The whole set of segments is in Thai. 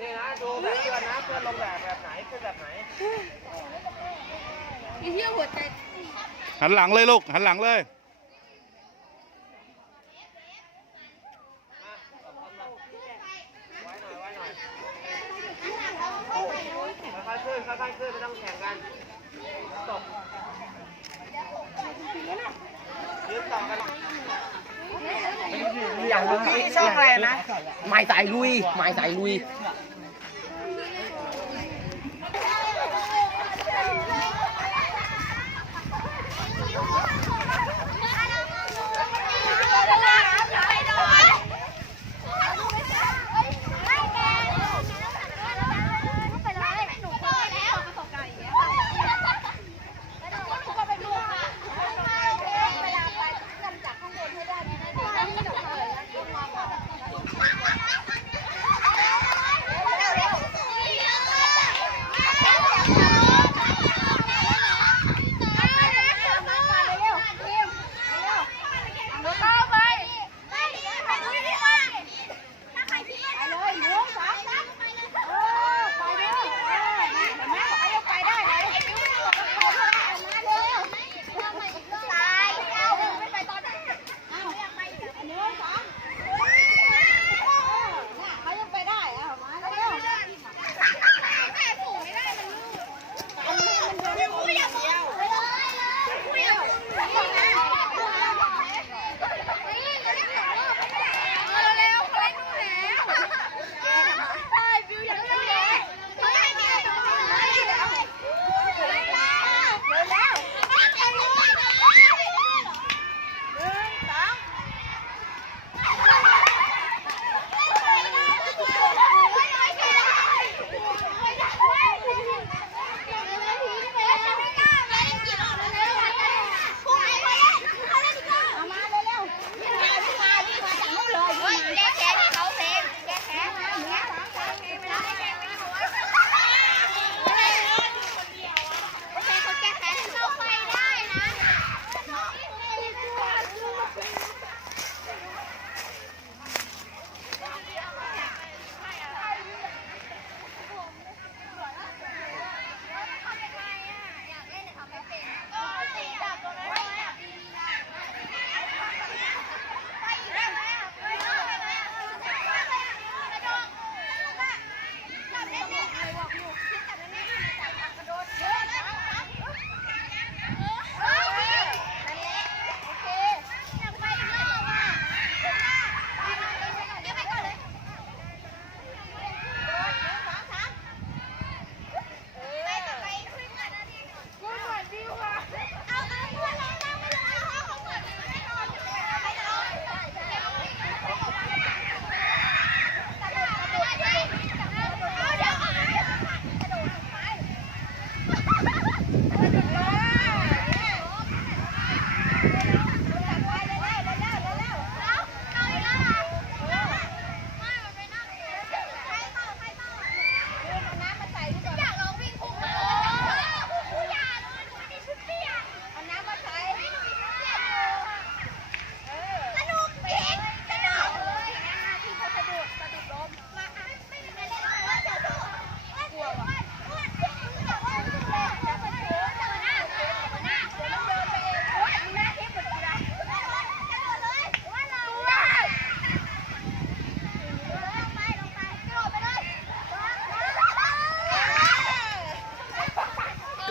นี่นะดูแบบเพื่อนนะเพื่อนลงแบบแบบไหนขึ้นแบบไหนไอ้เหี้ยหัวใจ หันหลังเลยลูก หันหลังเลย ไว้หน่อยไว้หน่อยค่อยๆขึ้นค่อยๆขึ้นไม่ต้องแข่งกันตกยืนต่อกัน อย่างเมื่อกี้ช่องอะไรนะ หมายสายลุยหมายสายลุย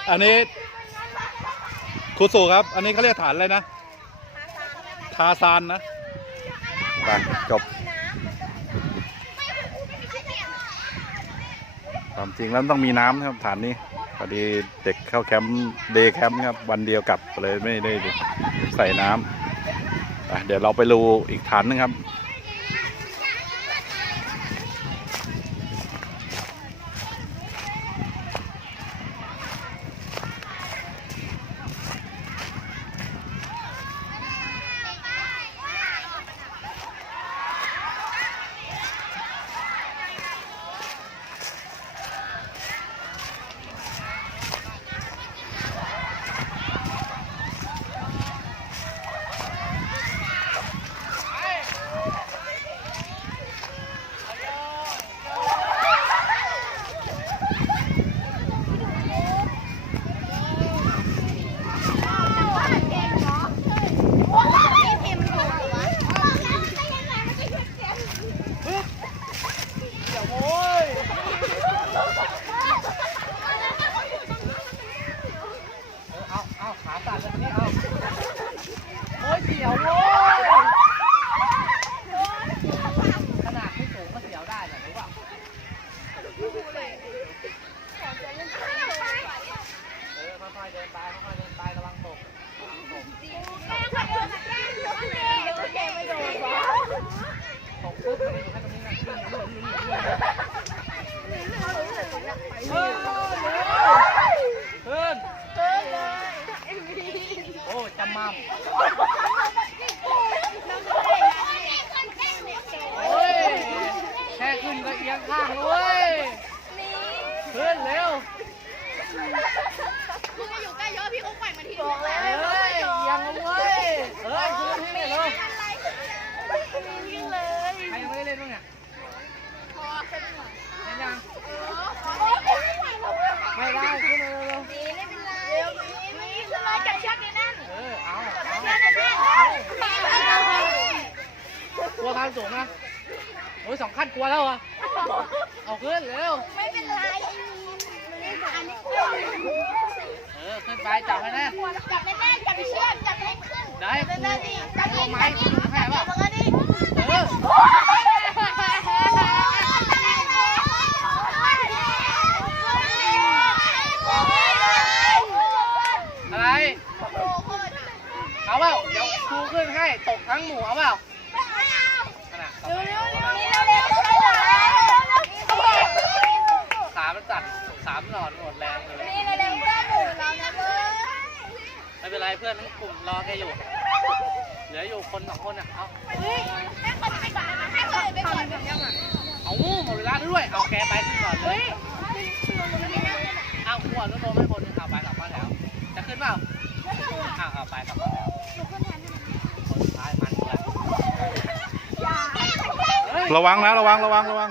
อันนี้ครูสูครับ อันนี้เขาเรียกฐานอะไรนะ ทาซานนะ ไปจบ ความจริงแล้วต้องมีน้ำนะครับฐานนี้พอดีเด็กเข้าแคมป์เดย์แคมป์ครับ วันเดียวกลับเลยไม่ได้ใส่น้ำอะเดี๋ยวเราไปดูอีกฐานหนึงครับ ความสูงนะโอ้ยสองขั้นกลัวแล้วเหรอเอาขึ้นเร็ว ไม่เป็นไรอันนี้เออขึ้นไปจับให้แน่นจับในแน่จับเชือกจับให้ขึ้นได้จับในแน่ดิจับตัวยิงไม้จับยิงให้จับเปล่ามันก็ดิเอออะไรเอาเปล่าเดี๋ยวครูขึ้นให้ตกทั้งหมู่เอาเปล่า ขาดขามันจัดขามันหลอนหมดแรงเลยไม่เป็นไรเพื่อนทั้งกลุ่มรอแกอยู่ เหลืออยู่คนสองคนอะ เอาเอาหมดเวลาแล้วด้วย เอาแกไปขึ้นก่อนเลยเอาหัวนุ่นโดนไม่คนหนึงเอาไปกลับบ้านแล้ว จะขึ้นเปล่าเอาไปกลับบ้านสุดท้ายมันเลยเฮ้ย ระวังนะระวังระวังระวัง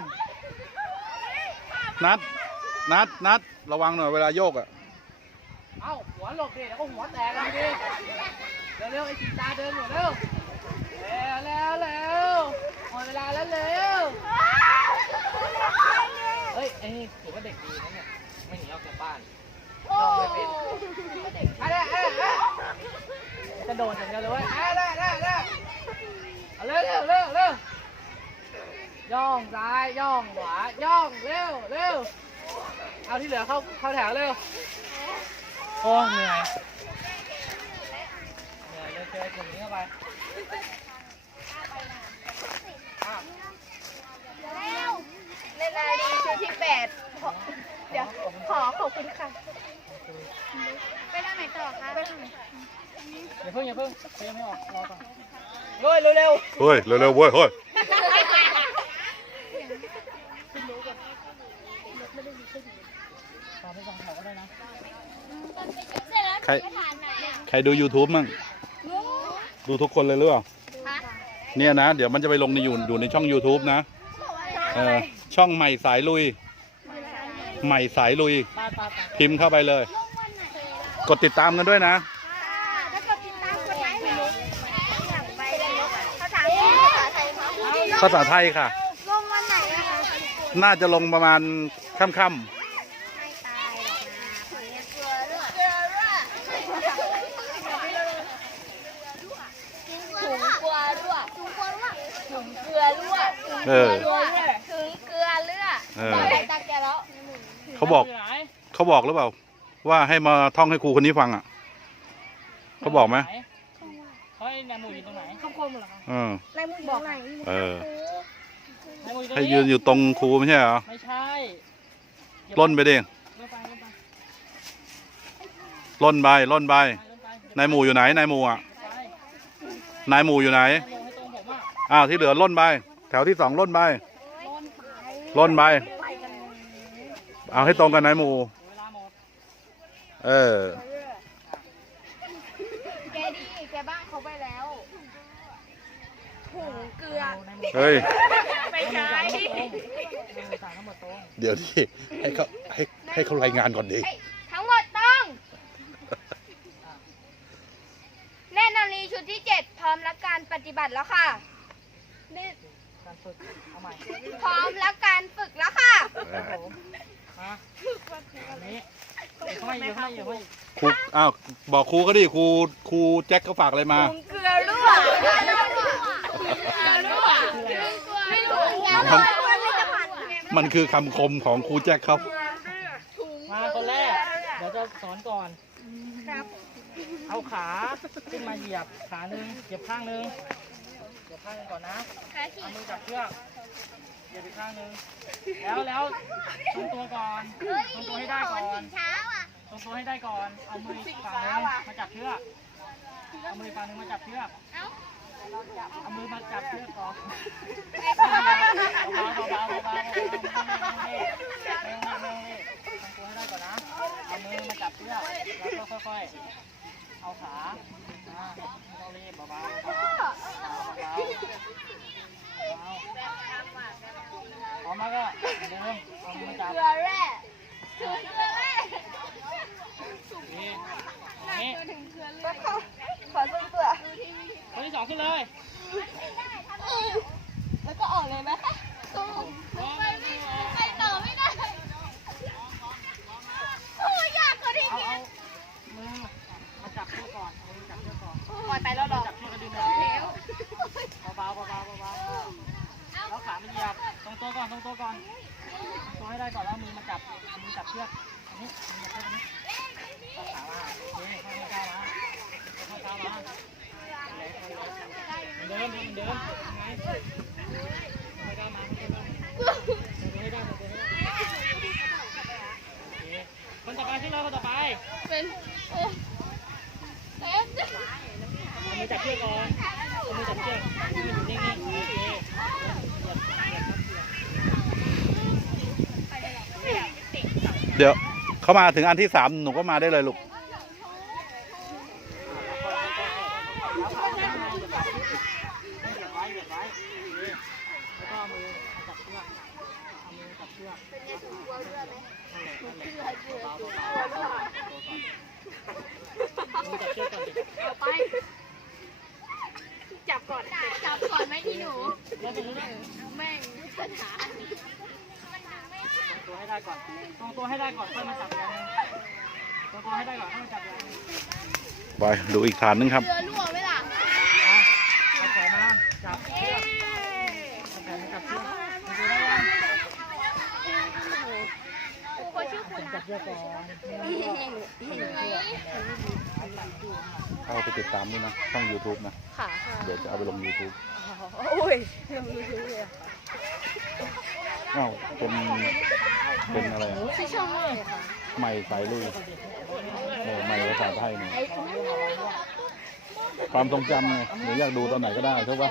นัด นัด นัด ระวังหน่อยเวลาโยกอะ เอาหัวหลบดิแล้วก็หัวแตกเลยดิเร็วๆไอ้สีตาเดินหมดเร็วเร็วเร็วเร็วหมดเวลาแล้วเร็ว เฮ้ยไอ้นี่ถือว่าเด็กดีนะเนี่ย ไม่หนีออกจากบ้านย่องไม่เป็นอะได้อะได้จะโดนอย่างเดียวเลยเว้ยอะได้ได้ได้เอาเร็วเร็วเร็วเร็วย่ องซ้ายย่องขวาย่องเร็วเร็วเอาที่เหลือเข้าเข้าแถวเร็วโอ้เหนื่อยเหนื่อยเลยเจอกลุ่มนี้เข้าไปอ้าวในนาฬิชุดที่แปดขอเดี๋ยวขอขอบคุณค่ะ ไปทางไหนต่อคะไปทางไหนอย่าเพิ่งอย่าเพิ่งเยังไม่ออกรอก่อนเร็วเร็วเร็วเฮ้ยเร็วๆเว้ยเฮ้ย ตอนที่สองแถวก็ได้นะ เสร็จแล้ว ใครไปทานไหนอะใครดู YouTube มั่งดูทุกคนเลยหรือเปล่าเนี่ยนะ เดี๋ยวมันจะไปลงในอยู่อยู่ในช่อง YouTube นะเออช่องใหม่สายลุย ใหม่สายลุยไปไปไปพิมพ์เข้าไปเลย กดติดตามกันด้วยนะถ้ากดติดตามกดไลค์หน่อยอยากไปภาษาอังกฤษภาษาไทยมั้งภาษาไทยค่ะลงวันไหนอะคะน่าจะลงประมาณค่ำไม่ตายหรอกนะคนนี้กลัวด้วยกลัวด้วยถุงกลัวด้วยถุงกลัวด้วยถุงเกลือด้วย เออ ถึงเกลือเลือดเออใครตาแกแล้วๆเขาบอกยู่ไหนเขาบอกหรือเปล่า ว่าให้มาท่องให้ครูคนนี้ฟังอะ เขาบอกไหมเฮ้ยนายหมูอยู่ตรงไหนคำคมเหรอเออนายมึงบอกไหนเออ นายหมูอยู่ตรงให้นี้ยืนอยู่ตรงครูไม่ใช่เหรอไม่ใช่ล่นไปดิเร็วไปเร็วไปล่นไปล่นไปเร็วไปนายหมูอยู่ไหนนายหมูอะไปนายหมูอยู่ไหน นายหมูให้ตรงผมอะอ้าวที่เหลือล่นไปแถ วที่สองล่นไปล่นไปเอาให้ตรงกับนายหมูเวลาหมดเออแกดีแกบ้านเขาไปแล้วถุงเกลือเฮ้ยไม่ใช่นายหมูสั่งทั้งหมดตรงเดี๋ยวที่ให้เขาให้ให้เขารายงานก่อนดิทั้งหมดต้องแน่นารีชุดที่เจ็ดพร้อมและการปฏิบัติแล้วค่ะนี่ การฝึกเอาใหม่พร้อมและการฝึกแล้วค่ะครับผมมาอันนี้เดี๋ยวเข้ามาอยู่เข้ามาอยู่เข้ามาอยู่ครูอ้าวบอกครูก็ดิครูครูแจ็คเขาฝากอะไรมาเกลือรั่วเกลือรั่วไม่รู้แล้วไม่จะผ่านมันคือคำคมของครูแจ็คครับมาคนแรก เดี๋ยวจะสอนก่อน เอาขาขึ้นมาเหยียบขาหนึ่งเหยียบข้างหนึ่ง ข้างหนึงก่อนนะเอามือจับเชือกเหยียบอีกข้างนึง แล้วแล้วทงตัวก่อนทงตัวให้ได้ก่อนทงตัวให้ได้ก่อน เอามือฝั่งหนึงมาจับเชือก เอามือฝั่งหนึงมาจับเชือก เอามือมาจับเชือกก่อนเบาๆเบาๆเบาๆเบาๆเร็วๆเร็วๆทำตัวให้ได้ก่อนนะ เอามือมาจับเชือก แล้วก็ค่อยๆ เอาขา เดี๋ยวเขามาถึงอันที่สามหนูก็มาได้เลยลูก ไปดูอีกฐานนึงครับ เรือรั่วไหมล่ะเอาแขนมาจับเชือกเอาแขนมาจับเชือกมาดูได้ยังครูเขาชื่อคุณจันะบเชือกก่อนเข้าไปติดตามด้วยนะช่อง YouTube นะ ค่ะเดี๋ยวจะเอาไปลง YouTube โอ้ยเรื่องรู้เลยอะอ้าวเป็นเป็นอะไรอะ ชื่อช่องเลยค่ะ ใหม่ใส่ลุยโอ้ใหม่ภาษาไทยเนี่ยความทรงจำเนี่ยหนูอยากดูตอนไหนก็ได้ใช่ปะ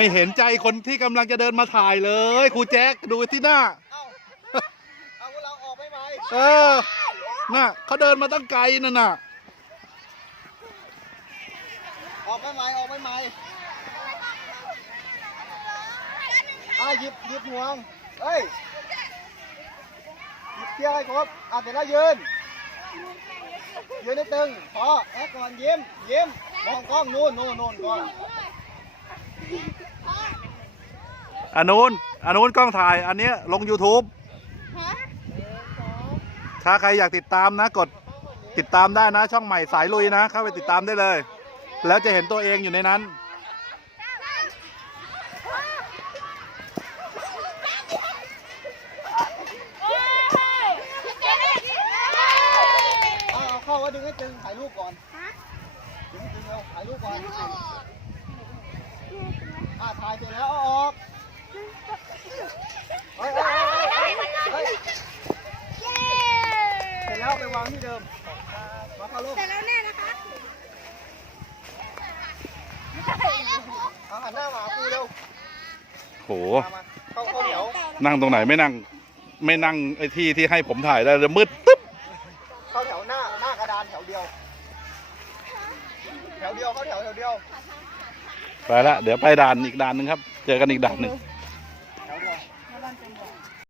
ไม่เห็นใจคนที่กำลังจะเดินมาถ่ายเลยครูแจ็คดูที่หน้า เอาเอาเราออกไม่ไหวเออ น่ะเขาเดินมาตั้งไกลนั่นน่ะ ออกไม่ไหวออกไม่ไหวอ่หยิบหยิบห่วงเอ้ยหยิบเที่ยวให้ครบอะเดี๋ยวเรายืน ยืนนิ่ตึงพอแอคก่อนยิ้มยิ้มมองกล้องนู่นนู่นนู่นก่อน อันนู้นอันนู้นกล้องถ่าย อันนี้ลง YouTube ถ้าใครอยากติดตามนะ กดติดตามได้นะ ช่องใหม่สายลุยนะ เข้าไปติดตามได้เลย แล้วจะเห็นตัวเองอยู่ในนั้นข้าก็ดถ่ายรูปก่อนดึงให้ตึงถ่ายรูปก่อนถ่ายเสร็จแล้วออก เฮ้ยเฮ้ยเฮ้ยเฮ้ยเฮ้ยเสร็จแล้วไปวางที่เดิมมาเข้ารูปแต่แล้วแน่นะคะเอาหันหน้ามาหากูเร็วโห มามาเข้าเข้าเหนียวนั่งตรงไหนไม่นั่ง ไม่นั่งไอ้ที่ที่ให้ผมถ่ายได้เลยมืดตึ๊บเข้าแถวหน้าหน้ากระดานแถวเดียว แถวเดียวเข้าแถวแถวเดียว ไปละเดี๋ยวไปด่านอีกด่านหนึ่งครับ เจอกันอีกด่านหนึ่ง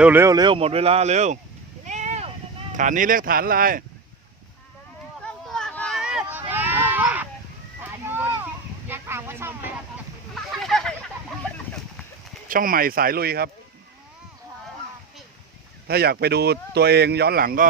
ร็วเร็วเร็วหมดเวลาเร็ว ฐานนี้เรียกฐานอะไรช่องใหม่สายลุยครับ ถ้าอยากไปดูตัวเองย้อนหลังก็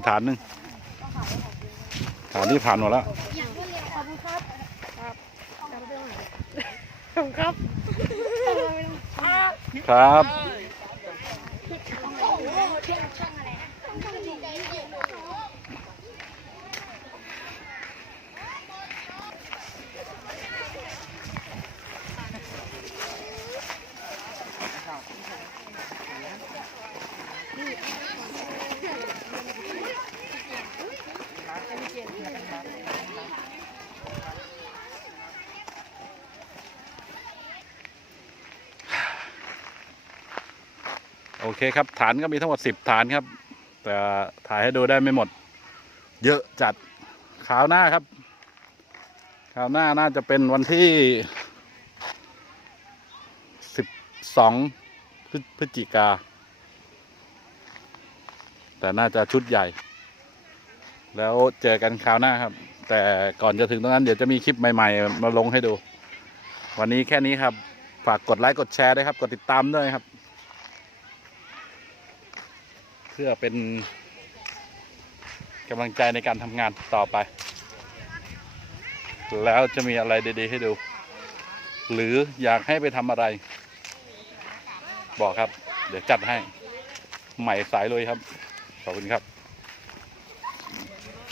อีกฐานหนึ่งฐานนี้ผ่านหมดแล้วครับโอ เคครับ ฐานก็มีทั้งหมดสิบฐานครับ แต่ถ่ายให้ดูได้ไม่หมด เยอะจัดคราวหน้าครับคราวหน้าน่าจะเป็นวันที่สิบสองพฤศจิกา แต่น่าจะชุดใหญ่ แล้วเจอกันคราวหน้าครับ แต่ก่อนจะถึงตรงนั้นเดี๋ยวจะมีคลิปใหม่ ๆ มาลงให้ดู วันนี้แค่นี้ครับ ฝากกดไลค์กดแชร์ด้วยครับ กดติดตามด้วยครับ เพื่อเป็นกำลังใจในการทำงานต่อไป แล้วจะมีอะไรดีๆให้ดู หรืออยากให้ไปทำอะไร บอกครับ เดี๋ยวจัดให้ ใหม่สายเลยครับ ขอบคุณครับ